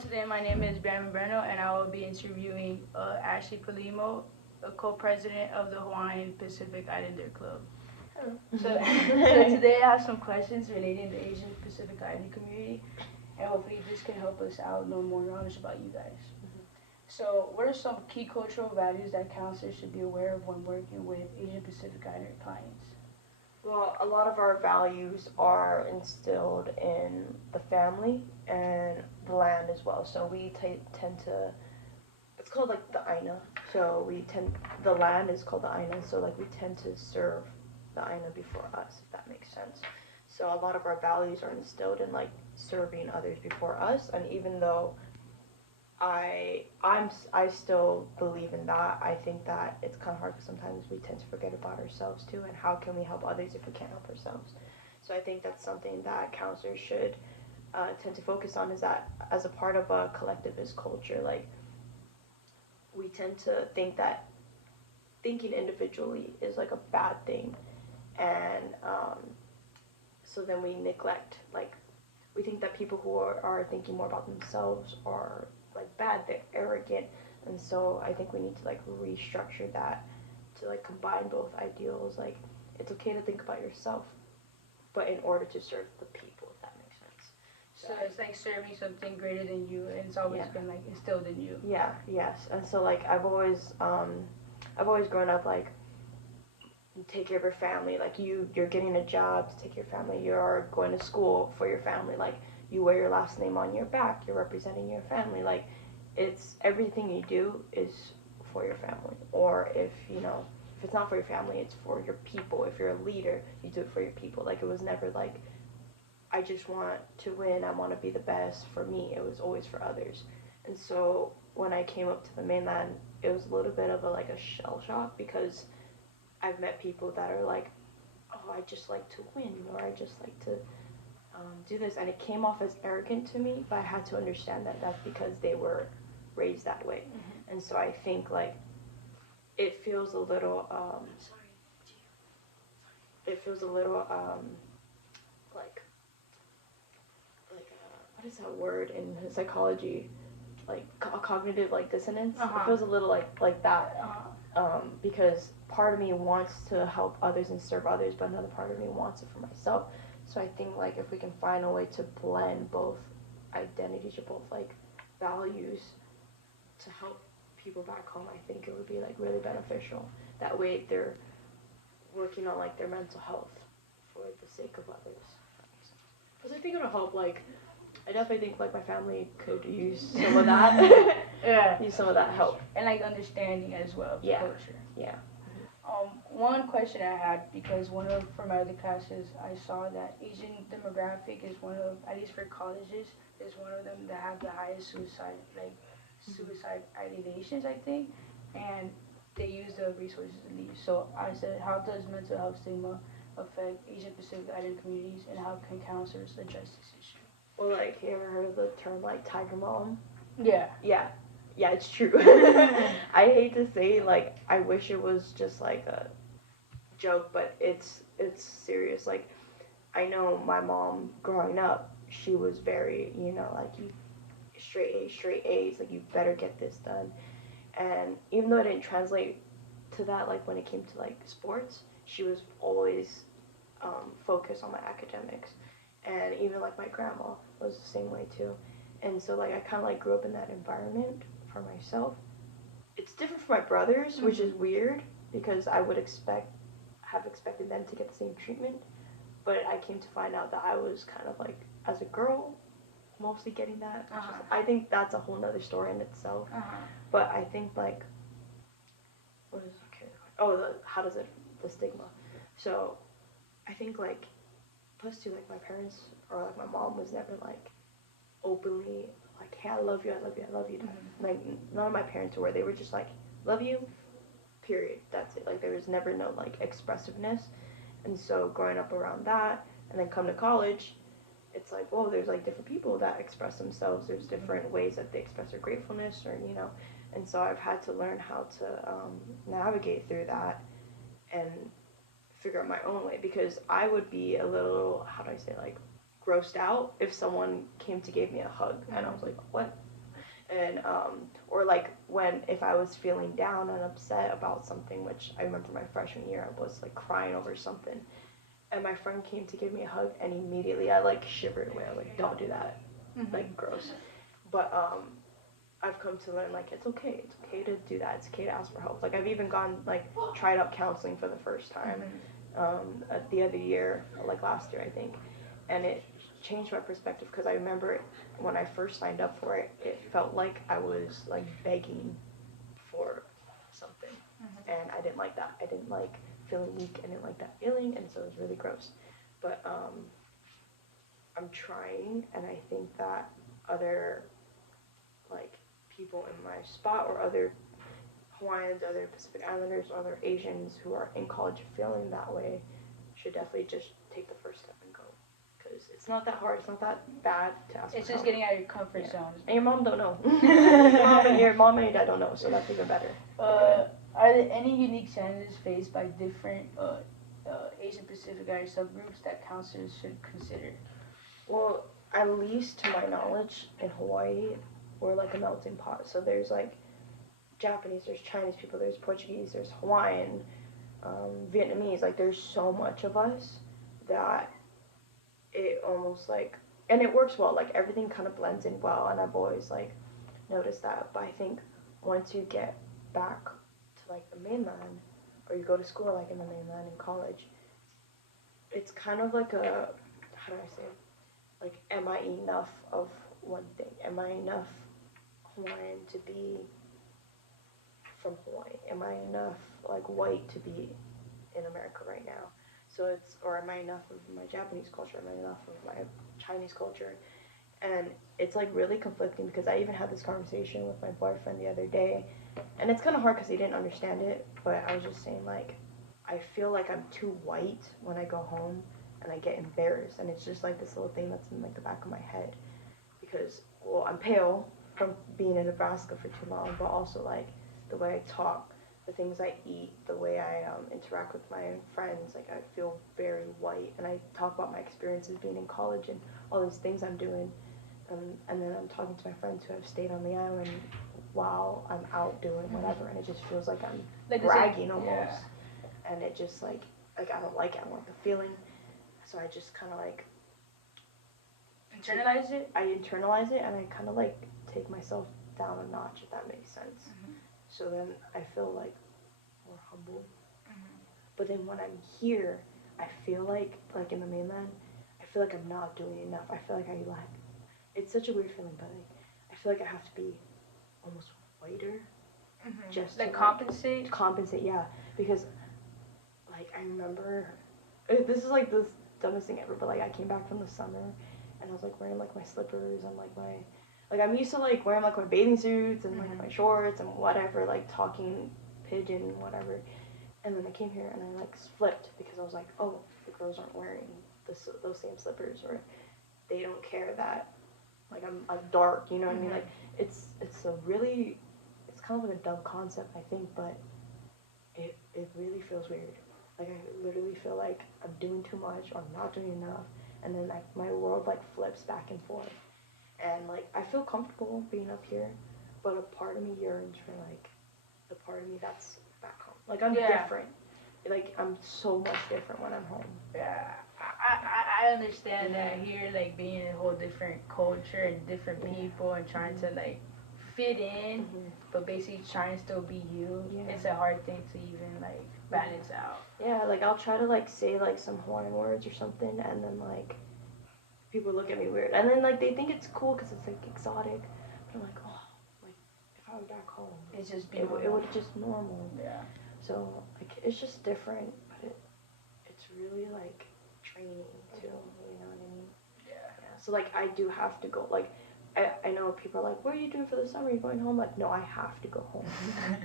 Today my name is Brandon Breno, and I will be interviewing Ashley Palimo, a co-president of the Hawaiian Pacific Islander Club. Hello. So today I have some questions relating to the Asian Pacific Islander community, and hopefully this can help us out know more knowledge about you guys. So, what are some key cultural values that counselors should be aware of when working with Asian Pacific Islander clients? Well, a lot of our values are instilled in the family and the land as well. So we tend to, it's called like the Aina. So the land is called the Aina. So like we tend to serve the Aina before us, if that makes sense. So a lot of our values are instilled in like serving others before us. And even though I still believe in that. I think that it's kind of hard because sometimes we tend to forget about ourselves too, and how can we help others if we can't help ourselves? So I think that's something that counselors should tend to focus on, is that as a part of a collectivist culture, like we tend to think that thinking individually is like a bad thing, and so then we neglect, like we think that people who are thinking more about themselves are like bad, they're arrogant, and so I think we need to like restructure that to like combine both ideals. Like it's okay to think about yourself, but in order to serve the people, if that makes sense. So it's like serving something greater than you, and it's always been like instilled in you. Yeah, yes, and so like I've always grown up like you take care of your family, like you're getting a job to take care of your family, you're going to school for your family, like you wear your last name on your back, you're representing your family, like it's everything you do is for your family. Or if if it's not for your family, it's for your people. If you're a leader, you do it for your people. Like it was never like I just want to win, I want to be the best for me. It was always for others. And so when I came up to the mainland, it was a little bit of a shell shock, because I've met people that are like, oh, I just like to win, or I just like to do this, and it came off as arrogant to me. But I had to understand that that's because they were raised that way. And so I think like it feels a little it feels a little like what is that word in psychology, like cognitive like dissonance. It feels a little like that, because part of me wants to help others and serve others, but another part of me wants it for myself. So I think like if we can find a way to blend both identities or both like values to help people back home, I think it would be like really beneficial. That way they're working on like their mental health for the sake of others. Because I think it'll help. Like I definitely think like my family could use some of that. Yeah. Use some of that help. And like understanding as well of the culture. Yeah. One question I had, because from my other classes, I saw that Asian demographic is one of, at least for colleges, is one of them that have the highest suicide ideations, I think, and they use the resources to leave. So I said, how does mental health stigma affect Asian Pacific Islander communities, and how can counselors address this issue? Well, like, you ever heard of the term like tiger mom? Yeah. Yeah, it's true. I hate to say, like, I wish it was just like a joke, but it's serious. Like, I know my mom growing up, she was very, like, you straight A's, like you better get this done. And even though it didn't translate to that, like when it came to like sports, she was always focused on my academics. And even like my grandma was the same way too. And so like I kind of like grew up in that environment for myself. It's different for my brothers, which is weird, because I would have expected them to get the same treatment. But I came to find out that I was kind of like, as a girl, mostly getting that. I think that's a whole nother story in itself. But I think like, what is okay? Oh, how does it, the stigma? So I think like, plus too, like my parents or like my mom was never like openly like, hey, I love you, I love you, I love you. Like none of my parents were. They were just like, love you, period. That's it. Like there was never no like expressiveness. And so growing up around that, and then come to college, it's like, oh, there's like different people that express themselves. There's different ways that they express their gratefulness, or and so I've had to learn how to navigate through that and figure out my own way, because I would be a little, how do I say, like grossed out if someone came to give me a hug and I was like, what? And or like when if I was feeling down and upset about something, which I remember my freshman year, I was like crying over something, and my friend came to give me a hug, and immediately I like shivered away. I was like, don't do that, like gross. But I've come to learn like it's okay. It's okay to do that. It's okay to ask for help. Like I've even gone like tried out counseling for the first time the other year, like last year I think, and it changed my perspective because I remember when I first signed up for it, it felt like I was like begging for something, and I didn't like that. I didn't like feeling weak. I didn't like that feeling, and so it was really gross. But I'm trying, and I think that other like people in my spot or other Hawaiians, other Pacific Islanders, other Asians who are in college feeling that way should definitely just take the first step and go. Because it's not that hard. It's not that bad to ask It's for just help. getting out of your comfort zone. And your mom don't know. your mom and your dad don't know, so that's even better. Are there any unique challenges faced by different Asian Pacific Islander subgroups that counselors should consider? Well, at least to my knowledge, in Hawaii, we're like a melting pot. So there's like Japanese, there's Chinese people, there's Portuguese, there's Hawaiian, Vietnamese. Like there's so much of us that it almost like, and it works well. Like everything kind of blends in well, and I've always like noticed that. But I think once you get back to like the mainland, or you go to school like in the mainland in college, it's kind of like a, how do I say it? Like, am I enough of one thing? Am I enough Hawaiian to be from Hawaii? Am I enough like white to be in America right now? So it's, or am I enough of my Japanese culture? Am I enough of my Chinese culture? And it's like really conflicting because I even had this conversation with my boyfriend the other day, and it's kind of hard because he didn't understand it, but I was just saying like, I feel like I'm too white when I go home, and I get embarrassed, and it's just like this little thing that's in like the back of my head, because well, I'm pale from being in Nebraska for too long, but also like the way I talk, the things I eat, the way I interact with my friends, like I feel very white, and I talk about my experiences being in college and all these things I'm doing, and then I'm talking to my friends who have stayed on the island while I'm out doing whatever, and it just feels like I'm like bragging almost, and it just like I don't like it, I don't like the feeling. So I just kind of like internalize it. I internalize it, and I kind of like take myself down a notch, if that makes sense. So then I feel like more humble. But then when I'm here, I feel like in the mainland, I feel like I'm not doing enough. I feel like I lack. It's such a weird feeling, but like, I feel like I have to be almost whiter, just like to compensate. Compensate, yeah. Because like I remember, this is like this dumbest thing ever, but like I came back from the summer and I was like wearing like my slippers and like my, like I'm used to like wearing like my bathing suits and like my shorts and whatever, like talking pidgin whatever, and then I came here and I like flipped because I was like, oh, the girls aren't wearing those same slippers, or they don't care that like I'm dark, you know what I mean? Like it's a really, it's kind of like a dumb concept I think, but it really feels weird. Like I literally feel like I'm doing too much or I'm not doing enough, and then like my world like flips back and forth, and like I feel comfortable being up here, but a part of me yearns for like the part of me that's back home. Like I'm different. Like I'm so much different when I'm home. Yeah, I understand that here, like being in a whole different culture and different people and trying to like fit in, but basically trying to still be you. It's a hard thing to even like balance out. Yeah, like I'll try to like say like some Hawaiian words or something, and then like people look at me weird, and then like they think it's cool because it's like exotic, but I'm like, oh, like if I were back home, It's just it would just normal. Yeah. So like it's just different, but it's really like training too. You know what I mean? Yeah. So like I do have to go. Like I know people are like, what are you doing for the summer? Are you going home? Like no, I have to go home.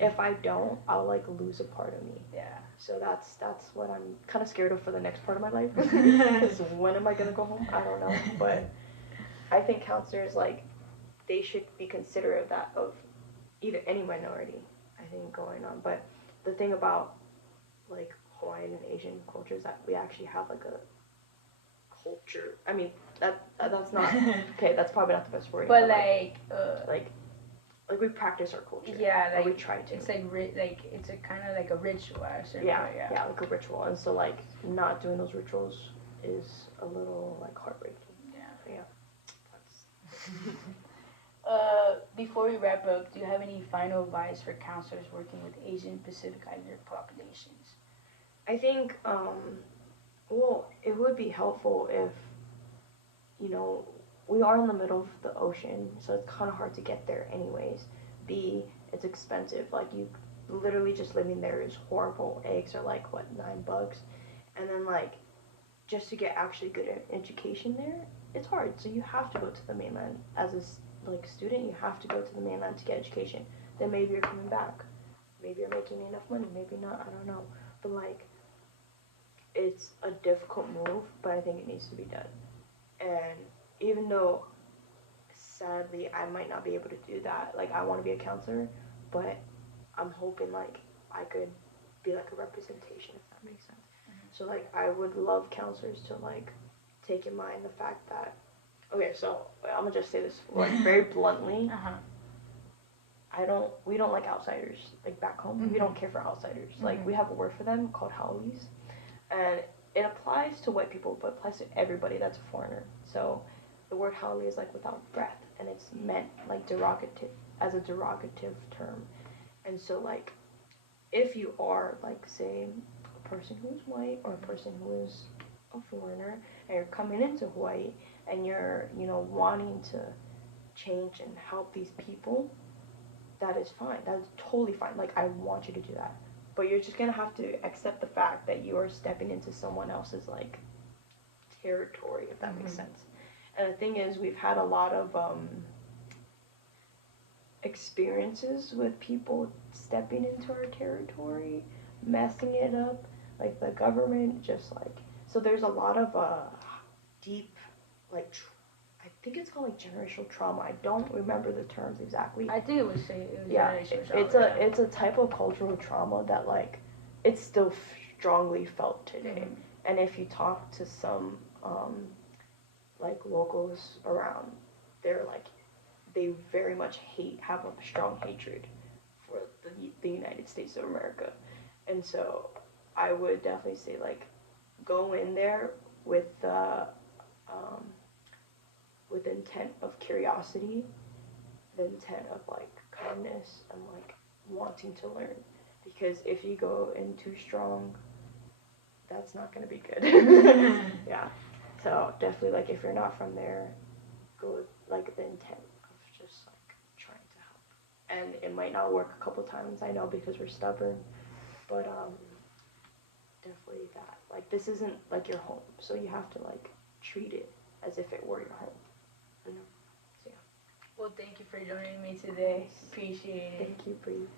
If I don't, I'll like lose a part of me. Yeah. So that's what I'm kind of scared of for the next part of my life. Because when am I gonna go home? I don't know. But I think counselors like they should be considerate of that, of either any minority. I think going on, but the thing about like Hawaiian and Asian culture is that we actually have like a culture. I mean that's not okay. That's probably not the best word. But like like we practice our culture. Yeah, or we like try to. it's like like it's a kind of like a ritual at a certain Yeah, point, yeah, like a ritual, and so like not doing those rituals is a little like heartbreaking. Yeah. So, yeah. Before we wrap up, do you have any final advice for counselors working with Asian Pacific Islander populations? I think, well, it would be helpful if, you know, we are in the middle of the ocean, so it's kind of hard to get there anyways. B, it's expensive. Like, you literally just living there is horrible. Eggs are like, what, $9? And then, like, just to get actually good education there, it's hard. So you have to go to the mainland as a like student. You have to go to the mainland to get education. Then maybe you're coming back. Maybe you're making enough money. Maybe not. I don't know. But like, it's a difficult move, but I think it needs to be done. And even though sadly I might not be able to do that, like I want to be a counselor, but I'm hoping like I could be like a representation, if that makes sense. So like I would love counselors to like take in mind the fact that, okay, so I'm gonna just say this like very bluntly. We don't like outsiders like back home. We don't care for outsiders. Like we have a word for them called haoles, and it applies to white people, but applies to everybody that's a foreigner. So the word haole is like without breath, and it's meant like derogative as a derogative term. And so like if you are like say a person who's white or a person who is a foreigner and you're coming into Hawaii and you're, you know, wanting to change and help these people, that is fine. That is totally fine. Like I want you to do that. But you're just gonna have to accept the fact that you are stepping into someone else's like territory, if that makes sense. And the thing is, we've had a lot of experiences with people stepping into our territory, messing it up, like the government just like, so there's a lot of deep like I think it's called like generational trauma. I don't remember the terms exactly. I think it was Yeah, generational it's trauma, it's a type of cultural trauma that like it's still strongly felt today. And if you talk to some like locals around, they're like they very much have a strong hatred for the United States of America. And so I would definitely say like go in there with with intent of curiosity, the intent of like kindness and like wanting to learn. Because if you go in too strong, that's not gonna be good. Yeah. So definitely like if you're not from there, go with like the intent of just like trying to help. And it might not work a couple times, I know, because we're stubborn, but definitely that. Like this isn't like your home, so you have to like treat it as if it were your home. You know? So yeah. Well, thank you for joining me today. Appreciate it. Thank you, Bree.